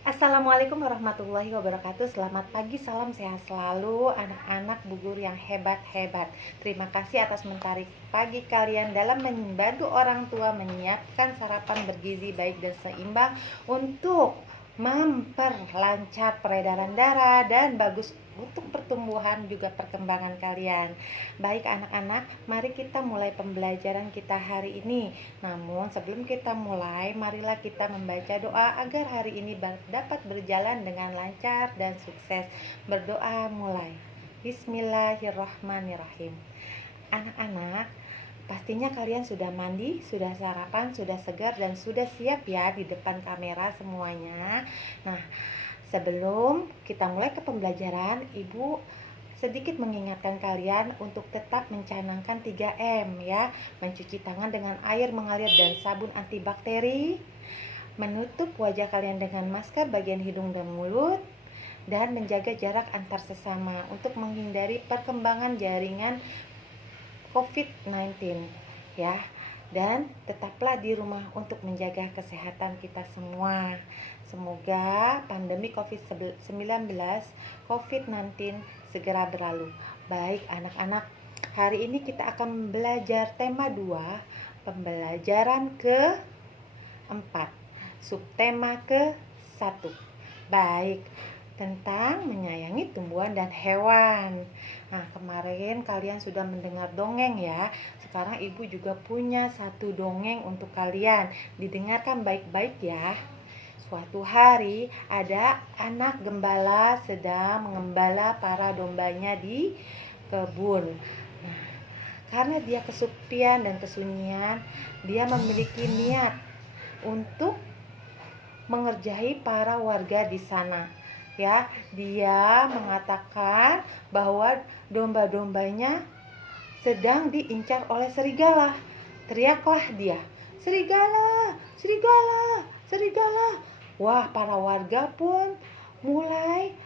Assalamualaikum warahmatullahi wabarakatuh. Selamat pagi, salam sehat selalu anak-anak gugur yang hebat-hebat. Terima kasih atas mentari pagi kalian dalam membantu orang tua menyiapkan sarapan bergizi baik dan seimbang untuk memperlancar peredaran darah dan bagus untuk pertumbuhan juga perkembangan kalian. Baik anak-anak, mari kita mulai pembelajaran kita hari ini. Namun sebelum kita mulai, marilah kita membaca doa agar hari ini dapat berjalan dengan lancar dan sukses. Berdoa mulai. Bismillahirrahmanirrahim. Anak-anak, pastinya kalian sudah mandi, sudah sarapan, sudah segar, dan sudah siap ya di depan kamera semuanya. Nah, sebelum kita mulai ke pembelajaran, Ibu sedikit mengingatkan kalian untuk tetap mencanangkan 3M ya. Mencuci tangan dengan air mengalir dan sabun antibakteri, menutup wajah kalian dengan masker bagian hidung dan mulut, dan menjaga jarak antar sesama untuk menghindari perkembangan jaringan COVID-19 ya. Dan tetaplah di rumah untuk menjaga kesehatan kita semua. Semoga pandemi COVID-19 segera berlalu. Baik anak-anak, hari ini kita akan belajar tema 2, pembelajaran ke-4, subtema ke-1. Baik, tentang menyayangi tumbuhan dan hewan. Nah, kemarin kalian sudah mendengar dongeng ya. Sekarang Ibu juga punya satu dongeng untuk kalian. Didengarkan baik-baik ya. Suatu hari ada anak gembala sedang mengembala para dombanya di kebun. Nah, karena dia kesepian dan kesunyian, dia memiliki niat untuk mengerjai para warga di sana. Ya, dia mengatakan bahwa domba-dombanya sedang diincar oleh serigala. Teriaklah dia, "Serigala, serigala, serigala!" Wah, para warga pun mulai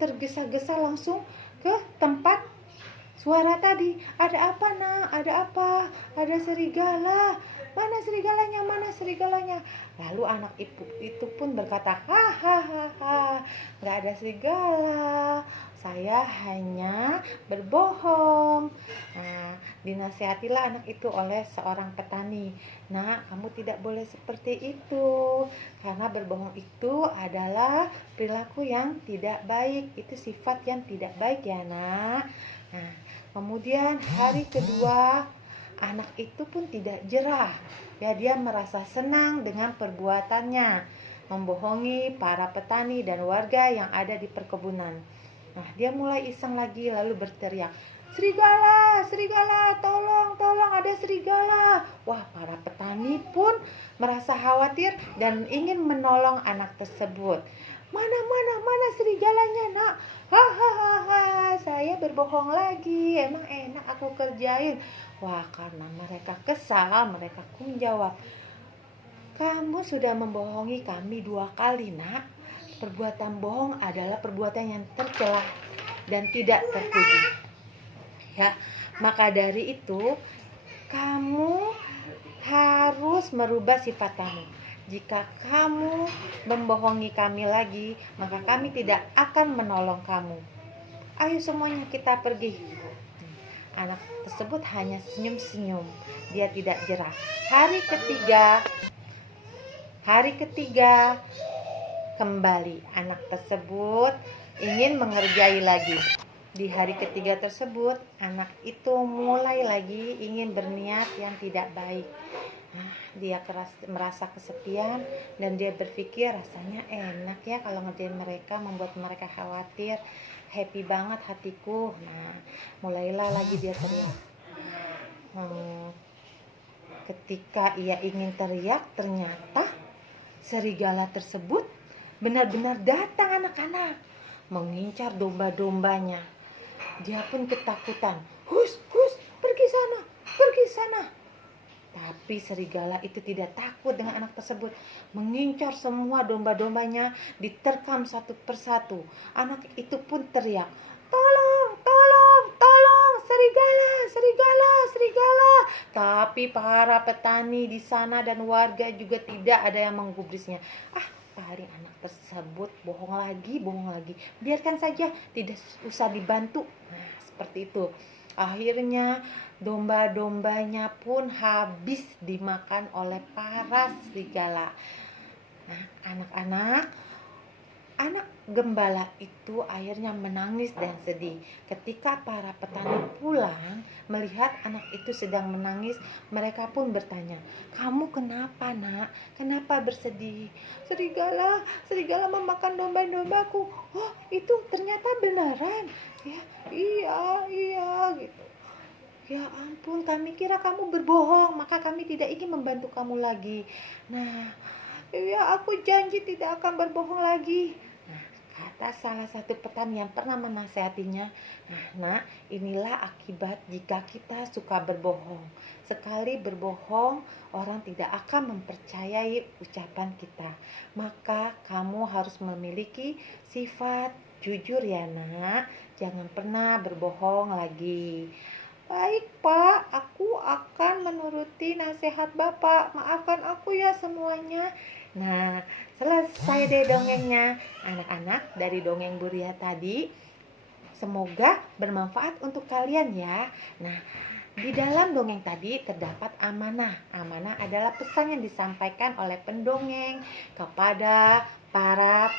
tergesa-gesa langsung ke tempat suara tadi. "Ada apa, Nak? Ada apa? Ada serigala. Mana serigalanya? Mana serigalanya?" Lalu anak ibu itu pun berkata, "Hahaha, nggak ada serigala. Saya hanya berbohong." Nah, dinasihatilah anak itu oleh seorang petani. "Nak, kamu tidak boleh seperti itu. Karena berbohong itu adalah perilaku yang tidak baik. Itu sifat yang tidak baik ya, Nak." Nah, kemudian hari kedua, anak itu pun tidak jerah. Ya, dia merasa senang dengan perbuatannya, membohongi para petani dan warga yang ada di perkebunan. Nah, dia mulai iseng lagi lalu berteriak, "Serigala, serigala, tolong, tolong, ada serigala." Wah, para petani pun merasa khawatir dan ingin menolong anak tersebut. "Mana, mana, mana serigalanya, Nak?" "Hahaha, saya berbohong lagi. Emang enak aku kerjain." Wah, karena mereka kesal, mereka pun jawab, "Kamu sudah membohongi kami 2 kali, Nak. Perbuatan bohong adalah perbuatan yang tercela dan tidak terpuji. Ya, maka dari itu kamu harus merubah sifat kamu. Jika kamu membohongi kami lagi, maka kami tidak akan menolong kamu. Ayo semuanya kita pergi." Anak tersebut hanya senyum-senyum. Dia tidak jerah. Hari ketiga kembali anak tersebut ingin mengerjai lagi. Di hari ketiga tersebut, anak itu mulai lagi ingin berniat yang tidak baik. Nah, dia merasa kesepian dan dia berpikir rasanya enak ya kalau ngerjain mereka, membuat mereka khawatir. Happy banget hatiku. Nah, mulailah lagi dia teriak. Ketika ia ingin teriak, ternyata serigala tersebut benar-benar datang anak-anak, mengincar domba-dombanya. Dia pun ketakutan. "Hus, hus, pergi sana, pergi sana." Tapi serigala itu tidak takut dengan anak tersebut. Mengincar semua domba-dombanya, diterkam satu persatu. Anak itu pun teriak, "Tolong, tolong, tolong, serigala, serigala, serigala." Tapi para petani di sana dan warga juga tidak ada yang menggubrisnya. "Ah, Paling anak tersebut bohong lagi, biarkan saja, tidak usah dibantu. Nah, seperti itu. Akhirnya domba-dombanya pun habis dimakan oleh para serigala. Nah, anak gembala itu akhirnya menangis dan sedih. Ketika para petani pulang melihat anak itu sedang menangis, mereka pun bertanya, "Kamu kenapa, Nak? Kenapa bersedih?" Serigala memakan domba-dombaku." "Oh, itu ternyata beneran." "Ya, iya gitu." "Ya ampun, kami kira kamu berbohong, maka kami tidak ingin membantu kamu lagi." "Nah, ya aku janji tidak akan berbohong lagi." Nah, kata salah satu petani yang pernah menasehatinya, "Nah, Nak, inilah akibat jika kita suka berbohong. Sekali berbohong, orang tidak akan mempercayai ucapan kita. Maka kamu harus memiliki sifat jujur ya, Nak. Jangan pernah berbohong lagi." "Baik, Pak, aku akan menuruti nasihat Bapak. Maafkan aku ya semuanya." Nah, selesai deh dongengnya. Anak-anak, dari dongeng Buria tadi, semoga bermanfaat untuk kalian ya. Nah, di dalam dongeng tadi terdapat amanah. Amanah adalah pesan yang disampaikan oleh pendongeng kepada para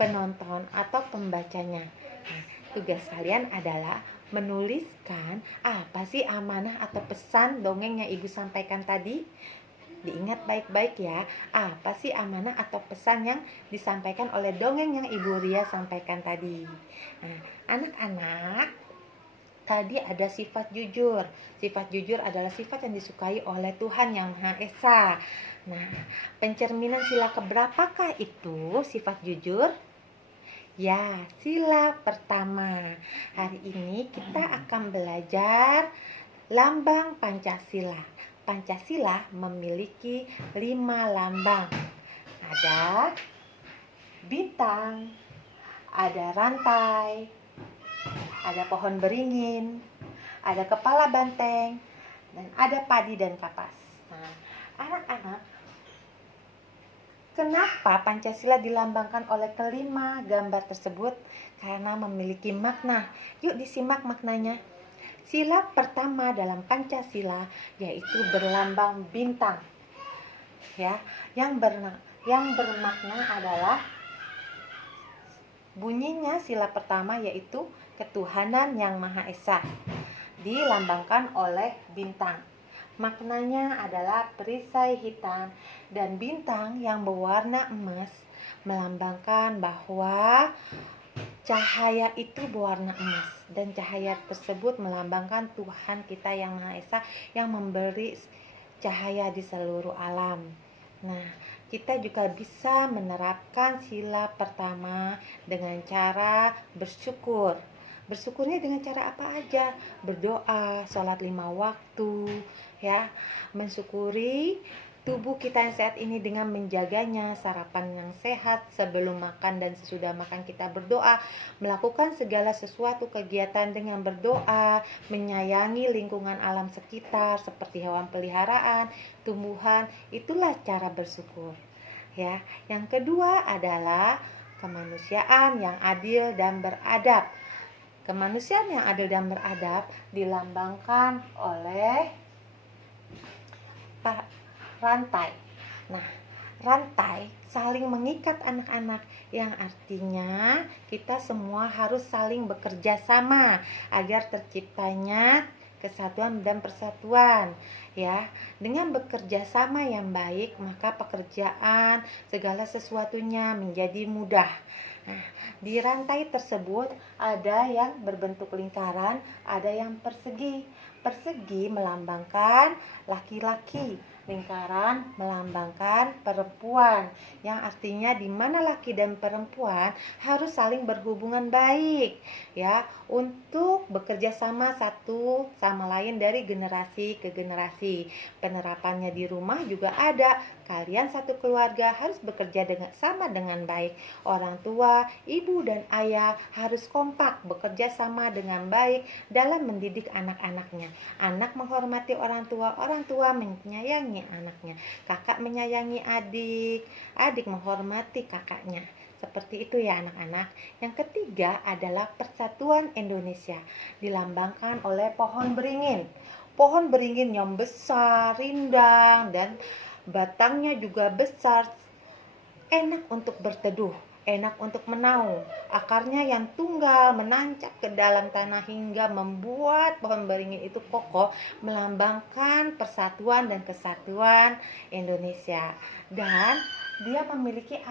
penonton atau pembacanya. Nah, tugas kalian adalah menuliskan apa sih amanah atau pesan dongeng yang ibu sampaikan tadi. Diingat baik-baik ya, apa sih amanah atau pesan yang disampaikan oleh dongeng yang Ibu Ria sampaikan tadi. Nah, anak-anak, tadi ada sifat jujur. Sifat jujur adalah sifat yang disukai oleh Tuhan Yang Maha Esa. Nah, pencerminan sila keberapakah itu sifat jujur? Ya, sila pertama. Hari ini kita akan belajar lambang Pancasila. Pancasila memiliki 5 lambang. Ada bintang, ada rantai, ada pohon beringin, ada kepala banteng, dan ada padi dan kapas. Nah, anak-anak, kenapa Pancasila dilambangkan oleh kelima gambar tersebut? Karena memiliki makna. Yuk disimak maknanya. Sila pertama dalam Pancasila yaitu berlambang bintang. Ya, yang bermakna adalah bunyinya sila pertama yaitu ketuhanan Yang Maha Esa. Dilambangkan oleh bintang. Maknanya adalah perisai hitam dan bintang yang berwarna emas melambangkan bahwa cahaya itu berwarna emas dan cahaya tersebut melambangkan Tuhan kita Yang Maha Esa yang memberi cahaya di seluruh alam. Nah, kita juga bisa menerapkan sila pertama dengan cara bersyukur. Bersyukurnya dengan cara apa aja? Berdoa, sholat 5 waktu, ya, mensyukuri tubuh kita yang sehat ini dengan menjaganya, sarapan yang sehat, sebelum makan dan sesudah makan kita berdoa, melakukan segala sesuatu kegiatan dengan berdoa, menyayangi lingkungan alam sekitar seperti hewan peliharaan, tumbuhan, itulah cara bersyukur. Ya, yang kedua adalah kemanusiaan yang adil dan beradab. Kemanusiaan yang adil dan beradab dilambangkan oleh rantai. Nah, rantai saling mengikat anak-anak yang artinya kita semua harus saling bekerja sama agar terciptanya kesatuan dan persatuan. Ya, dengan bekerja sama yang baik maka pekerjaan segala sesuatunya menjadi mudah. Nah, di rantai tersebut ada yang berbentuk lingkaran, ada yang persegi. Persegi melambangkan laki-laki, lingkaran melambangkan perempuan, yang artinya di mana laki dan perempuan harus saling berhubungan baik, ya, untuk bekerja sama satu sama lain dari generasi ke generasi. Penerapannya di rumah juga ada kalian satu keluarga harus bekerja sama dengan baik. Orang tua, ibu dan ayah harus kompak bekerja sama dengan baik dalam mendidik anak-anaknya. Anak menghormati orang tua menyayangi anaknya. Kakak menyayangi adik, adik menghormati kakaknya. Seperti itu ya anak-anak. Yang ketiga adalah Persatuan Indonesia, dilambangkan oleh pohon beringin. Pohon beringin yang besar, rindang, dan batangnya juga besar, enak untuk berteduh, enak untuk menaung. Akarnya yang tunggal menancap ke dalam tanah hingga membuat pohon beringin itu kokoh, melambangkan persatuan dan kesatuan Indonesia. Dan dia memiliki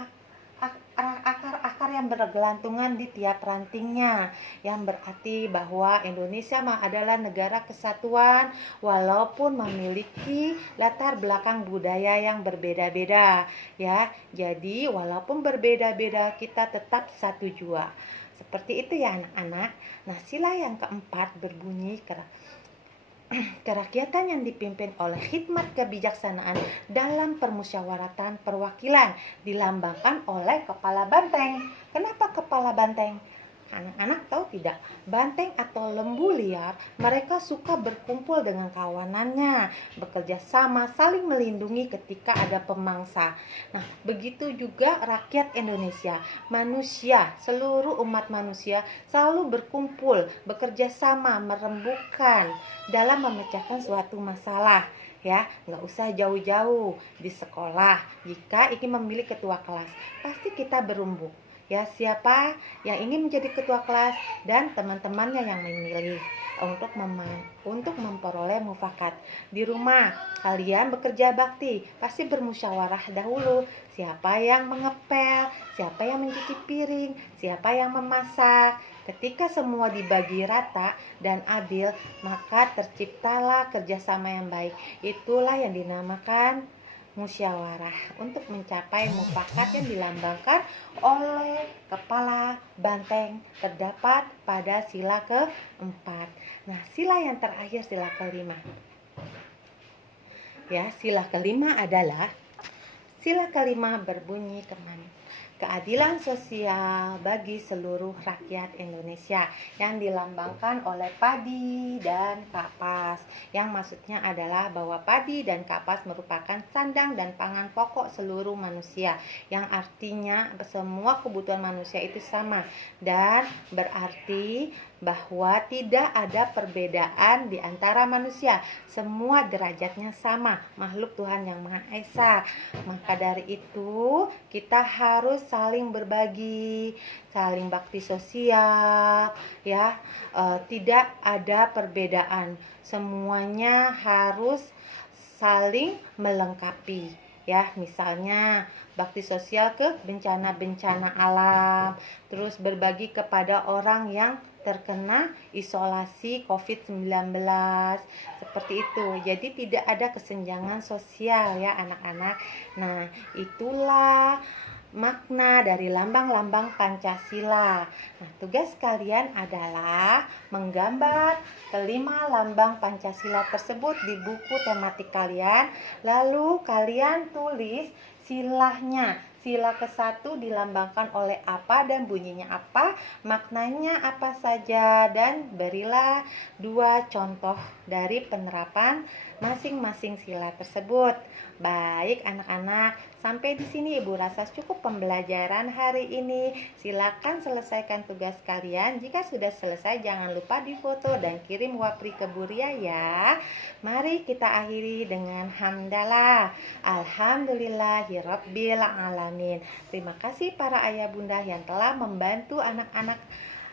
akar-akar yang bergelantungan di tiap rantingnya, yang berarti bahwa Indonesia adalah negara kesatuan walaupun memiliki latar belakang budaya yang berbeda-beda ya. Jadi walaupun berbeda-beda kita tetap satu jua. Seperti itu ya anak-anak. Nah, sila yang keempat berbunyi kerakyatan yang dipimpin oleh hikmat kebijaksanaan dalam permusyawaratan perwakilan, dilambangkan oleh kepala banteng. Kenapa kepala banteng? Anak-anak tahu tidak? Banteng atau lembu liar, mereka suka berkumpul dengan kawanannya, bekerja sama, saling melindungi ketika ada pemangsa. Nah, begitu juga rakyat Indonesia, manusia, seluruh umat manusia selalu berkumpul, bekerja sama, merembukan dalam memecahkan suatu masalah. Ya, nggak usah jauh-jauh di sekolah. Jika ingin memilih ketua kelas, pasti kita berembuk. Ya, siapa yang ingin menjadi ketua kelas dan teman-temannya yang memilih untuk memperoleh mufakat. Di rumah kalian bekerja bakti, pasti bermusyawarah dahulu. Siapa yang mengepel, siapa yang mencuci piring, siapa yang memasak. Ketika semua dibagi rata dan adil, maka terciptalah kerjasama yang baik. Itulah yang dinamakan musyawarah untuk mencapai mufakat yang dilambangkan oleh kepala banteng, terdapat pada sila keempat. Nah, sila yang terakhir, sila kelima. Ya, sila kelima adalah berbunyi keadilan sosial bagi seluruh rakyat Indonesia, yang dilambangkan oleh padi dan kapas. Yang maksudnya adalah bahwa padi dan kapas merupakan sandang dan pangan pokok seluruh manusia, yang artinya semua kebutuhan manusia itu sama, dan berarti bahwa tidak ada perbedaan di antara manusia. Semua derajatnya sama, makhluk Tuhan yang Maha Esa. Maka dari itu kita harus saling berbagi, saling bakti sosial ya. Tidak ada perbedaan. Semuanya harus saling melengkapi ya. Misalnya bakti sosial ke bencana-bencana alam, terus berbagi kepada orang yang terkena isolasi COVID-19, seperti itu. Jadi tidak ada kesenjangan sosial ya anak-anak. Nah, itulah makna dari lambang-lambang Pancasila. Nah, tugas kalian adalah menggambar kelima lambang Pancasila tersebut di buku tematik kalian. Lalu kalian tulis silahnya. Sila ke-1 dilambangkan oleh apa dan bunyinya apa, maknanya apa saja, dan berilah 2 contoh dari penerapan masing-masing sila tersebut. Baik anak-anak, sampai di sini Ibu rasa cukup pembelajaran hari ini. Silakan selesaikan tugas kalian. Jika sudah selesai, jangan lupa difoto dan kirim wapri ke Buria ya. Mari kita akhiri dengan hamdalah. Alhamdulillahirabbil alamin. Terima kasih para ayah bunda yang telah membantu anak-anak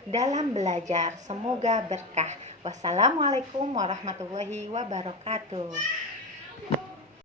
dalam belajar. Semoga berkah. Wassalamualaikum warahmatullahi wabarakatuh.